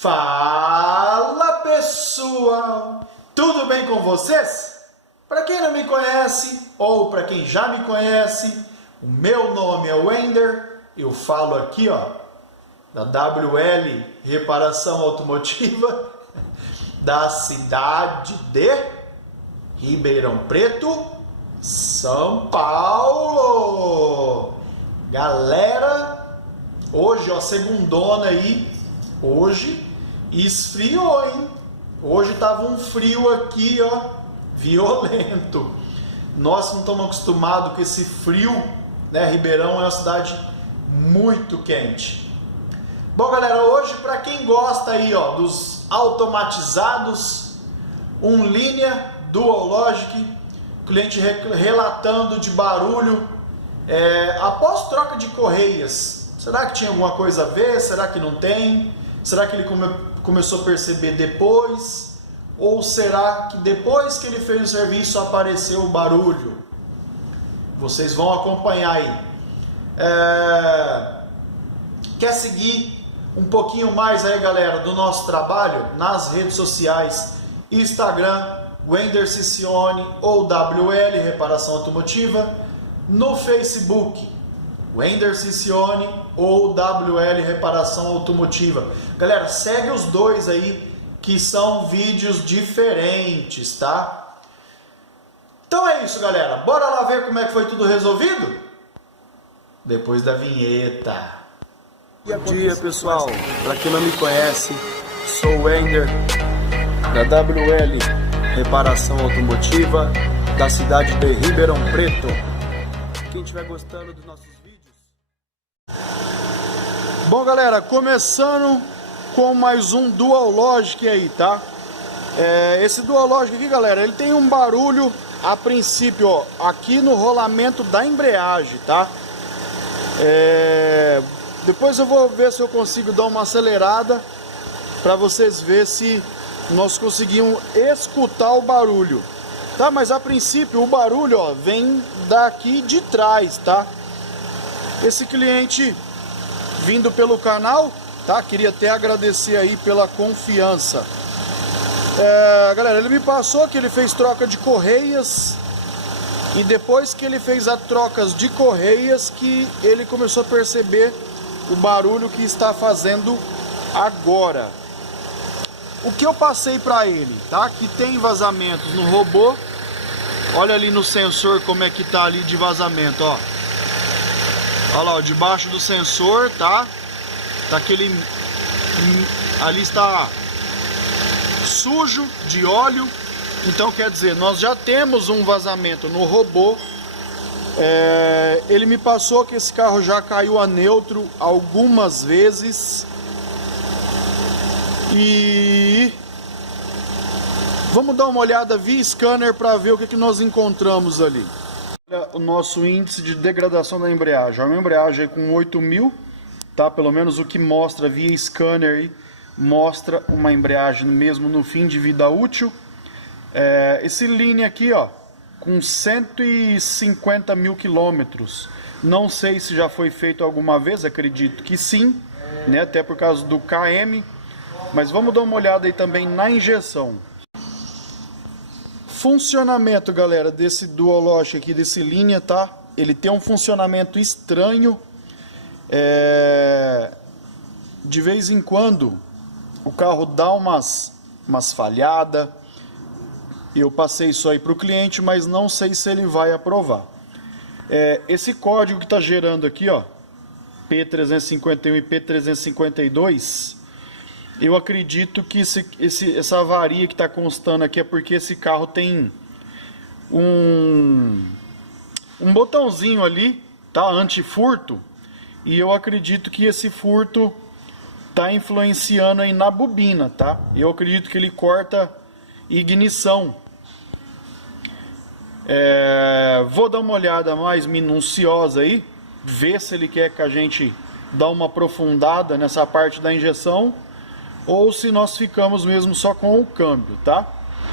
Fala pessoal, tudo bem com vocês? Para quem não me conhece ou para quem já me conhece, o meu nome é Wender, eu falo aqui da WL Reparação Automotiva da cidade de Ribeirão Preto, São Paulo. Galera, hoje segundona aí, hoje esfriou, hein? Hoje tava um frio aqui, violento. Nós não estamos acostumados com esse frio, né? Ribeirão é uma cidade muito quente. Bom, galera, hoje para quem gosta aí, dos automatizados, um Linea Dual Logic, cliente relatando de barulho após troca de correias. Será que tinha alguma coisa a ver? Será que não tem? Será que ele começou a perceber depois? Ou será que depois que ele fez o serviço apareceu o barulho? Vocês vão acompanhar aí. Quer seguir um pouquinho mais aí, galera, do nosso trabalho nas redes sociais? Instagram, Wender Cicione ou WL Reparação Automotiva. No Facebook, Wender Cicione ou WL Reparação Automotiva. Galera, segue os dois aí, que são vídeos diferentes, tá? Então é isso, galera. Bora lá ver como é que foi tudo resolvido? Depois da vinheta. Bom dia, pessoal. Para quem não me conhece, sou o Wender da WL Reparação Automotiva da cidade de Ribeirão Preto. Quem estiver gostando dos nossos vídeos. Bom, galera, começando com mais um Dual Logic aí, tá? Esse Dual Logic aqui, galera, ele tem um barulho a princípio, aqui no rolamento da embreagem, tá? Depois eu vou ver se eu consigo dar uma acelerada para vocês verem se nós conseguimos escutar o barulho, tá? Mas a princípio o barulho, vem daqui de trás, tá? Esse cliente vindo pelo canal, tá? Queria até agradecer aí pela confiança. Galera, ele me passou que ele fez troca de correias e depois que ele fez as trocas de correias que ele começou a perceber o barulho que está fazendo agora. O que eu passei para ele, tá? Que tem vazamentos no robô. Olha ali no sensor como é que tá ali de vazamento, ó. Olha lá, debaixo do sensor, tá? Tá aquele... ali está sujo de óleo. Então quer dizer, nós já temos um vazamento no robô. Ele me passou que esse carro já caiu a neutro algumas vezes. E vamos dar uma olhada via scanner para ver o que nós encontramos ali. O nosso índice de degradação da embreagem. Uma embreagem aí com 8.000, tá? Pelo menos o que mostra via scanner aí, mostra uma embreagem mesmo no fim de vida útil. Esse Linea aqui, com 150.000 quilômetros. Não sei se já foi feito alguma vez, acredito que sim, né? Até por causa do KM. Mas vamos dar uma olhada aí também na injeção. Funcionamento, galera, desse Dual Logic aqui, desse Linea, tá? Ele tem um funcionamento estranho. De vez em quando o carro dá umas falhadas. Eu passei isso aí para o cliente, mas não sei se ele vai aprovar. Esse código que está gerando aqui, P351 e P352, eu acredito que essa avaria que está constando aqui é porque esse carro tem um botãozinho ali, tá? Anti-furto. E eu acredito que esse furto está influenciando aí na bobina, tá? Eu acredito que ele corta ignição. Vou dar uma olhada mais minuciosa aí, ver se ele quer que a gente dá uma aprofundada nessa parte da injeção ou se nós ficamos mesmo só com o câmbio, tá?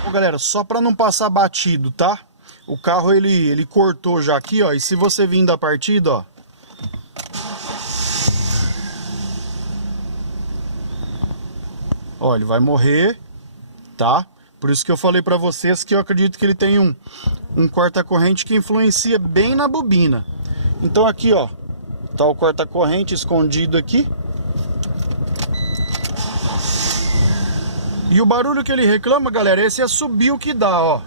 Bom, galera, só para não passar batido, tá? O carro ele cortou já aqui, e se você vir da partida, Ó, ele vai morrer, tá? Por isso que eu falei pra vocês que eu acredito que ele tem um corta-corrente que influencia bem na bobina. Então aqui, ó, tá o corta-corrente escondido aqui. E o barulho que ele reclama, galera, esse é subir o que dá, ó.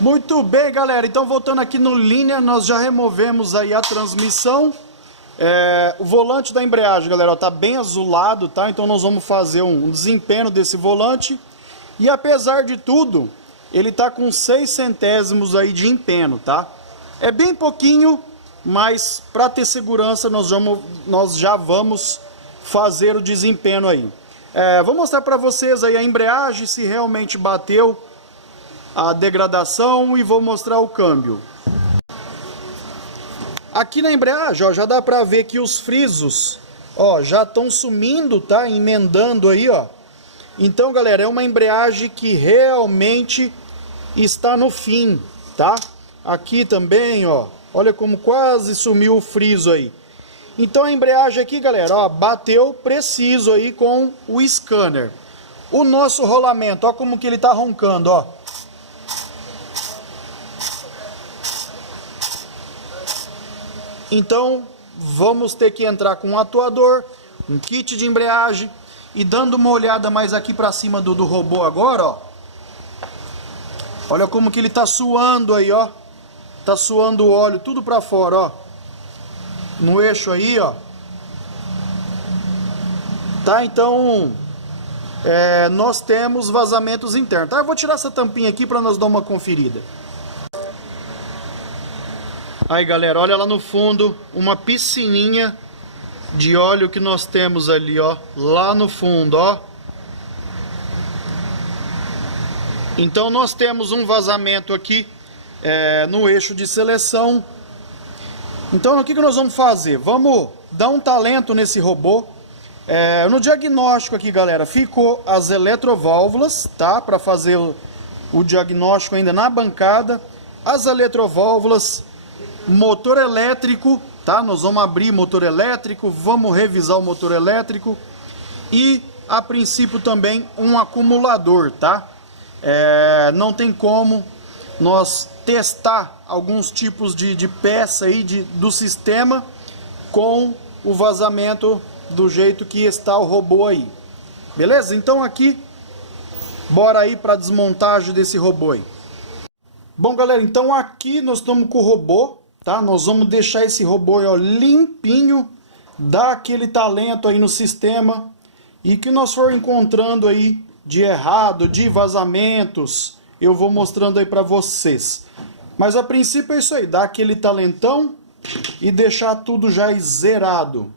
Muito bem, galera, então voltando aqui no Linea, nós já removemos aí a transmissão. O volante da embreagem, galera, ó, tá bem azulado, tá? Então nós vamos fazer um desempenho desse volante. E apesar de tudo, ele tá com 6 centésimos aí de empenho, tá? É bem pouquinho, mas para ter segurança nós já vamos fazer o desempenho aí. Vou mostrar para vocês aí a embreagem, se realmente bateu a degradação, e vou mostrar o câmbio. Aqui na embreagem, ó, já dá pra ver que os frisos, ó, já estão sumindo, tá? Emendando aí, ó. Então, galera, é uma embreagem que realmente está no fim, tá? Aqui também, ó, olha como quase sumiu o friso aí. Então a embreagem aqui, galera, ó, bateu preciso aí com o scanner. O nosso rolamento, ó como que ele tá roncando, ó. Então, vamos ter que entrar com um atuador, um kit de embreagem, e dando uma olhada mais aqui para cima do robô agora, ó. Olha como que ele tá suando aí, ó. Tá suando o óleo tudo para fora, ó. No eixo aí, ó. Tá, então, nós temos vazamentos internos. Tá, eu vou tirar essa tampinha aqui para nós dar uma conferida. Aí, galera, olha lá no fundo, uma piscininha de óleo que nós temos ali, ó, lá no fundo, ó. Então nós temos um vazamento aqui no eixo de seleção. Então o que nós vamos fazer? Vamos dar um talento nesse robô. No diagnóstico aqui, galera, ficou as eletroválvulas, tá? Para fazer o diagnóstico ainda na bancada. As eletroválvulas, motor elétrico, tá? Nós vamos abrir motor elétrico, vamos revisar o motor elétrico e a princípio também um acumulador, tá? Não tem como nós testar alguns tipos de peça aí do sistema com o vazamento do jeito que está o robô aí. Beleza? Então aqui, bora aí para desmontagem desse robô aí. Bom, galera, então aqui nós estamos com o robô. Tá? Nós vamos deixar esse robô aí, ó, limpinho, dar aquele talento aí no sistema, e que nós for encontrando aí de errado, de vazamentos, eu vou mostrando aí para vocês. Mas a princípio é isso aí, dar aquele talentão e deixar tudo já zerado.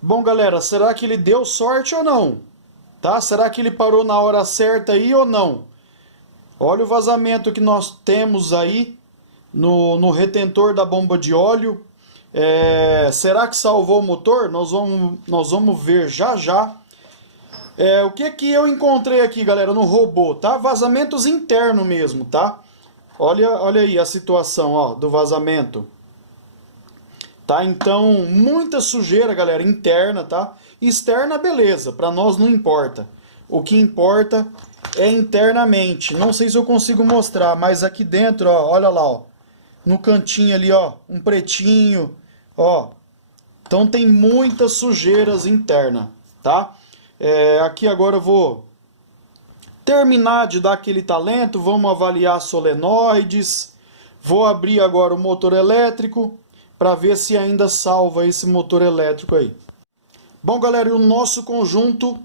Bom, galera, será que ele deu sorte ou não? Tá? Será que ele parou na hora certa aí ou não? Olha o vazamento que nós temos aí no retentor da bomba de óleo. Será que salvou o motor? Nós vamos ver já já. O que eu encontrei aqui, galera, no robô, tá? Vazamentos internos mesmo, tá? Olha aí a situação, ó, do vazamento. Tá? Então, muita sujeira, galera, interna, tá? Externa, beleza, pra nós não importa. O que importa é internamente. Não sei se eu consigo mostrar, mas aqui dentro, ó, olha lá, ó. No cantinho ali, ó, um pretinho, ó. Então tem muitas sujeiras internas, tá? Aqui agora eu vou terminar de dar aquele talento, vamos avaliar solenoides. Vou abrir agora o motor elétrico para ver se ainda salva esse motor elétrico aí. Bom, galera, e o nosso conjunto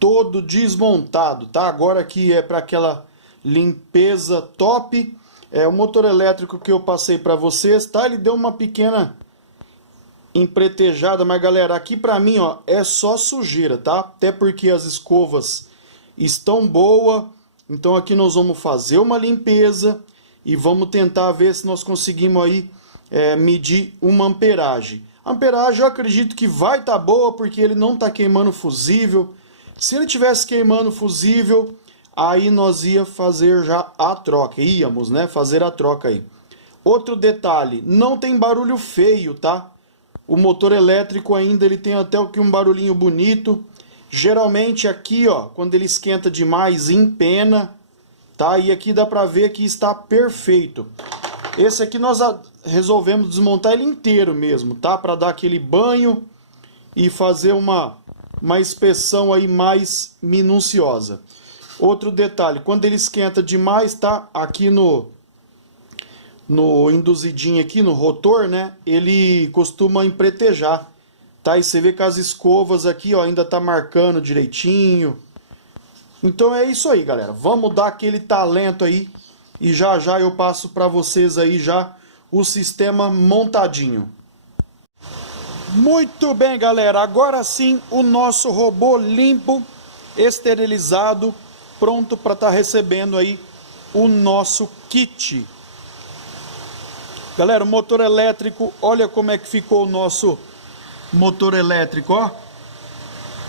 todo desmontado, tá? Agora aqui é para aquela limpeza top. O motor elétrico que eu passei para vocês, tá? Ele deu uma pequena empretejada, mas galera, aqui pra mim, ó, é só sujeira, tá? Até porque as escovas estão boas, então aqui nós vamos fazer uma limpeza e vamos tentar ver se nós conseguimos aí medir uma amperagem. A amperagem eu acredito que vai estar boa, porque ele não está queimando fusível. Se ele tivesse queimando fusível, aí nós ia fazer já a troca, íamos, né, fazer a troca aí. Outro detalhe, não tem barulho feio, tá? O motor elétrico ainda ele tem até um barulhinho bonito. Geralmente aqui, ó, quando ele esquenta demais, empena, tá? E aqui dá pra ver que está perfeito. Esse aqui nós resolvemos desmontar ele inteiro mesmo, tá? Para dar aquele banho e fazer uma inspeção aí mais minuciosa. Outro detalhe, quando ele esquenta demais, tá? Aqui no induzidinho aqui, no rotor, né? Ele costuma empretejar, tá? E você vê que as escovas aqui, ó, ainda tá marcando direitinho. Então é isso aí, galera. Vamos dar aquele talento aí. E já já eu passo para vocês aí já o sistema montadinho. Muito bem, galera. Agora sim o nosso robô limpo, esterilizado, pronto para estar recebendo aí o nosso kit. Galera, o motor elétrico, olha como é que ficou o nosso motor elétrico, ó.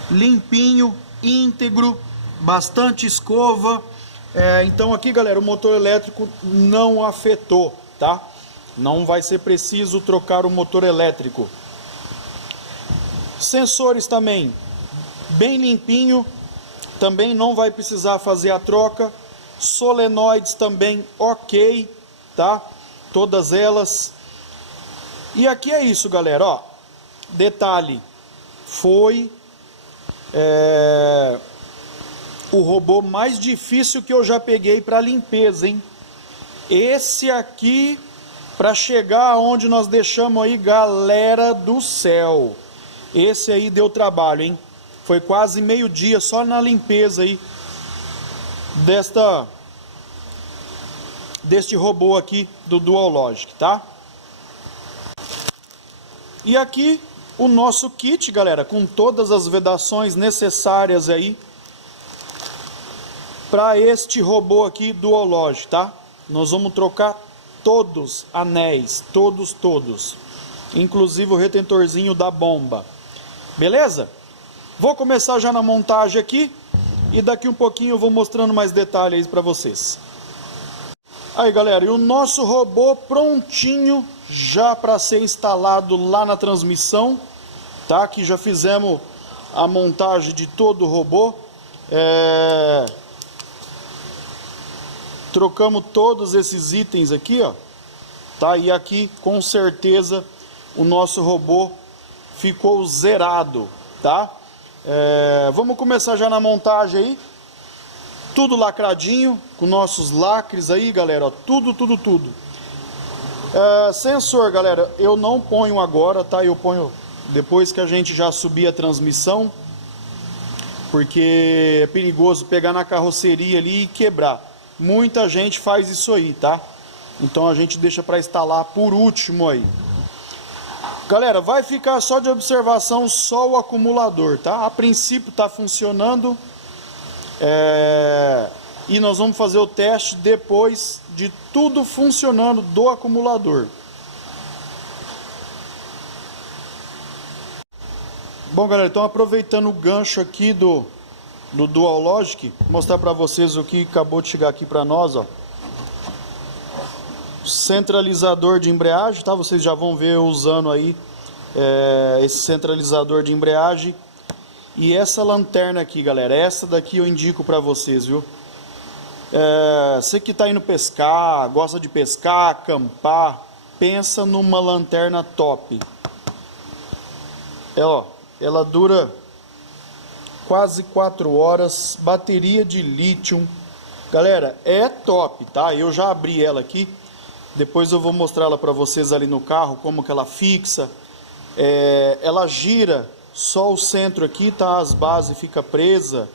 Limpinho, íntegro, bastante escova. Então aqui, galera, o motor elétrico não afetou, tá? Não vai ser preciso trocar o motor elétrico. Sensores também bem limpinho, também não vai precisar fazer a troca. Solenoides também ok, tá? Todas elas. E aqui é isso, galera, ó. Detalhe, foi o robô mais difícil que eu já peguei para limpeza, hein? Esse aqui, para chegar onde nós deixamos aí, galera do céu. Esse aí deu trabalho, hein? Foi quase meio-dia só na limpeza aí deste robô aqui do Dualogic, tá? E aqui o nosso kit, galera, com todas as vedações necessárias aí para este robô aqui Dualogic, tá? Nós vamos trocar todos anéis, todos, inclusive o retentorzinho da bomba, beleza? Vou começar já na montagem aqui e daqui um pouquinho eu vou mostrando mais detalhes para vocês. Aí, galera, e o nosso robô prontinho já para ser instalado lá na transmissão, tá? Que já fizemos a montagem de todo o robô. Trocamos todos esses itens aqui, ó, tá? E aqui com certeza o nosso robô ficou zerado, tá? Vamos começar já na montagem aí. Tudo lacradinho, com nossos lacres aí, galera, ó, tudo. Sensor, galera, eu não ponho agora, tá? Eu ponho depois que a gente já subir a transmissão, porque é perigoso pegar na carroceria ali e quebrar. Muita gente faz isso aí, tá? Então a gente deixa para instalar por último aí. Galera, vai ficar só de observação só o acumulador, tá? A princípio tá funcionando. E nós vamos fazer o teste depois de tudo funcionando do acumulador. Bom, galera, então aproveitando o gancho aqui do Dualogic, vou mostrar para vocês o que acabou de chegar aqui para nós, ó. Centralizador de embreagem, tá? Vocês já vão ver eu usando aí esse centralizador de embreagem. E essa lanterna aqui, galera, essa daqui eu indico para vocês, viu? Você que tá indo pescar, gosta de pescar, acampar, pensa numa lanterna top. Ó, ela dura quase 4 horas, bateria de lítio. Galera, é top, tá? Eu já abri ela aqui, depois eu vou mostrar ela para vocês ali no carro, como que ela fixa. Ela gira só o centro aqui, tá? As bases ficam presas.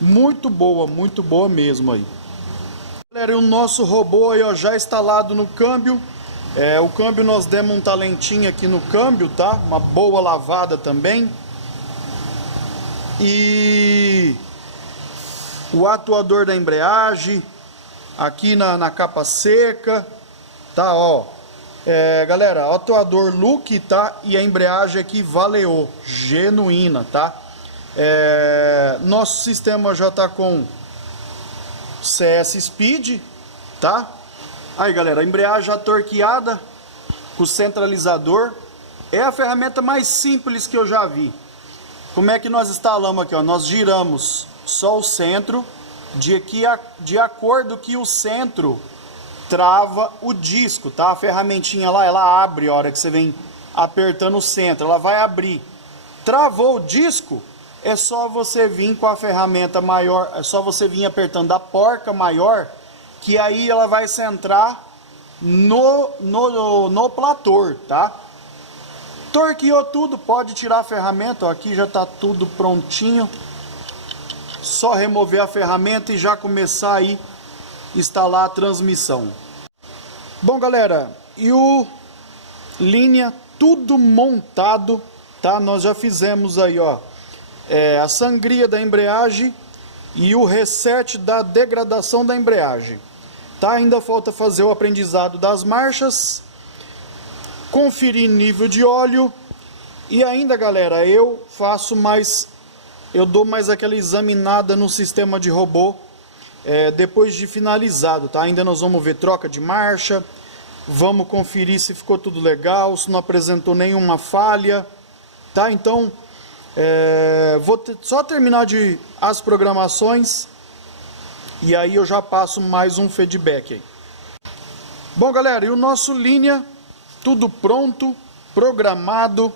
Muito boa mesmo aí. Galera, e o nosso robô aí, ó, já instalado no câmbio. O câmbio nós demos um talentinho aqui no câmbio, tá? Uma boa lavada também. E o atuador da embreagem aqui na capa seca, tá? Ó, galera, atuador Look, tá? E a embreagem aqui Valeo, genuína, tá? Nosso sistema já tá com CS Speed, tá? Aí, galera, a embreagem já torqueada com centralizador. É a ferramenta mais simples que eu já vi. Como é que nós instalamos aqui, ó? Nós giramos só o centro, de acordo que o centro trava o disco, tá? A ferramentinha lá, ela abre a hora que você vem apertando o centro, ela vai abrir. Travou o disco, é só você vir com a ferramenta maior, é só você vir apertando a porca maior, que aí ela vai centrar no plator, tá? Torqueou tudo, pode tirar a ferramenta, ó, aqui já tá tudo prontinho. Só remover a ferramenta e já começar aí instalar a transmissão. Bom, galera, e o linha tudo montado, tá? Nós já fizemos aí, ó, a sangria da embreagem e o reset da degradação da embreagem, tá? Ainda falta fazer o aprendizado das marchas, conferir nível de óleo e ainda, galera, eu dou mais aquela examinada no sistema de robô depois de finalizado, tá? Ainda nós vamos ver troca de marcha, vamos conferir se ficou tudo legal, se não apresentou nenhuma falha, tá? Então vou só terminar as programações e aí eu já passo mais um feedback aí. Bom, galera, e o nosso linha tudo pronto, programado.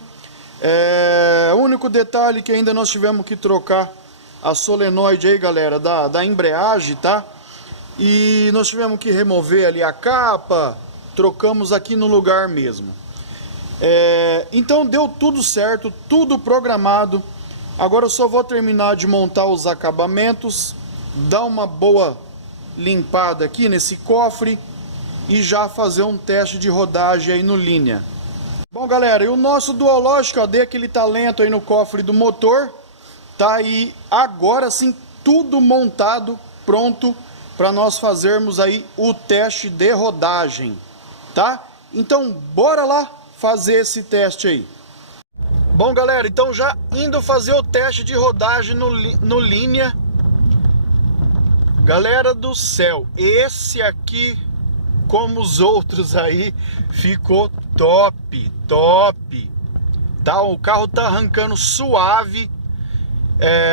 O único detalhe que ainda nós tivemos que trocar a solenoide aí, galera, da embreagem, tá? E nós tivemos que remover ali a capa, trocamos aqui no lugar mesmo. Então deu tudo certo, tudo programado. Agora eu só vou terminar de montar os acabamentos, dar uma boa limpada aqui nesse cofre e já fazer um teste de rodagem aí no linha. Bom, galera, e o nosso Duológico, ó, dei aquele talento aí no cofre do motor, tá? E agora sim, tudo montado, pronto para nós fazermos aí o teste de rodagem, tá? Então, bora lá fazer esse teste aí. Bom, galera, então já indo fazer o teste de rodagem no linha. Galera do céu, esse aqui, como os outros aí, ficou top, tá? O carro tá arrancando suave,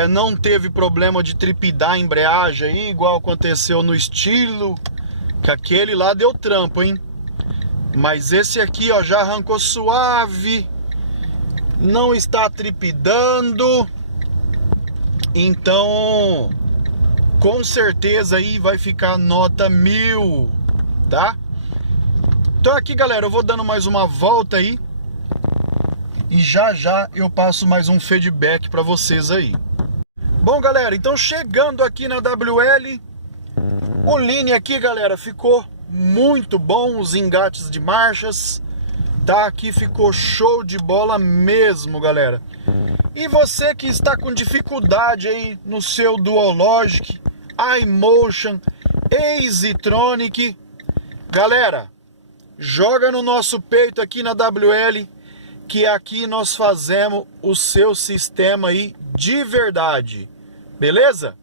não teve problema de tripidar a embreagem aí, igual aconteceu no Estilo, que aquele lá deu trampo, hein? Mas esse aqui, ó, já arrancou suave, não está tripidando, então com certeza aí vai ficar nota 1000, tá? Então aqui, galera, eu vou dando mais uma volta aí e já eu passo mais um feedback para vocês aí. Bom, galera, então chegando aqui na WL, o linha aqui, galera, ficou muito bom, os engates de marchas, tá? Aqui ficou show de bola mesmo, galera. E você que está com dificuldade aí no seu Duologic, iMotion, EasyTronic, galera, joga no nosso peito aqui na WL, que aqui nós fazemos o seu sistema aí de verdade, beleza?